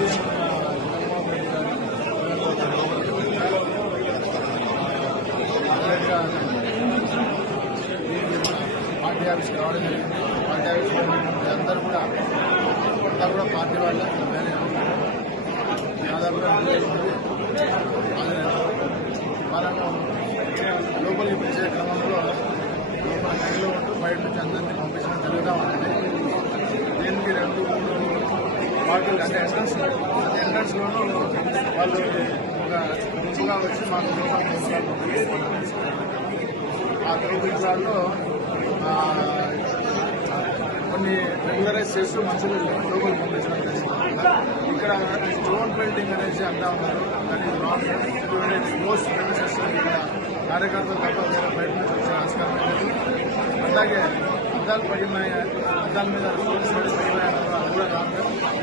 CM Jaganmohan Reddy గారు party ఆఫీస్కి రావడం జరిగింది. పార్టీ ఆఫీస్లో అందరూ కూడా పార్టీ వాళ్ళే దాదాపుగా వాళ్ళను లోపలికి పిలిచే క్రమంలో లోపల గదిలో ఉంటూ బయట నుంచి అందరినీ పంపించడం జరుగుతూ ఉంటుంది. దీనికి 2-3 పార్టీలు అంటే ఎంట్రన్స్లోనూ వాళ్ళు ఒక గుంపుగా వచ్చి మాకు ఆ గ్రూపులలో కొన్ని రెగ్యులరైజ్ చేస్తూ మనుషులు లోపలికి పంపించడం జరిగింది. ఇక్కడ స్టోన్ బిల్డింగ్ అనేసి అంటా ఉన్నారు. కానీ మోస్ట్ ప్రెమిసెస్ ఇక్కడ కార్యకర్తలు తప్ప వేరే బయట నుంచి వచ్చే ఆస్కారం లేదు. అలాగే అద్దాలు పడినాయి, అద్దాల మీద పడినాయి అది కూడా రాదు.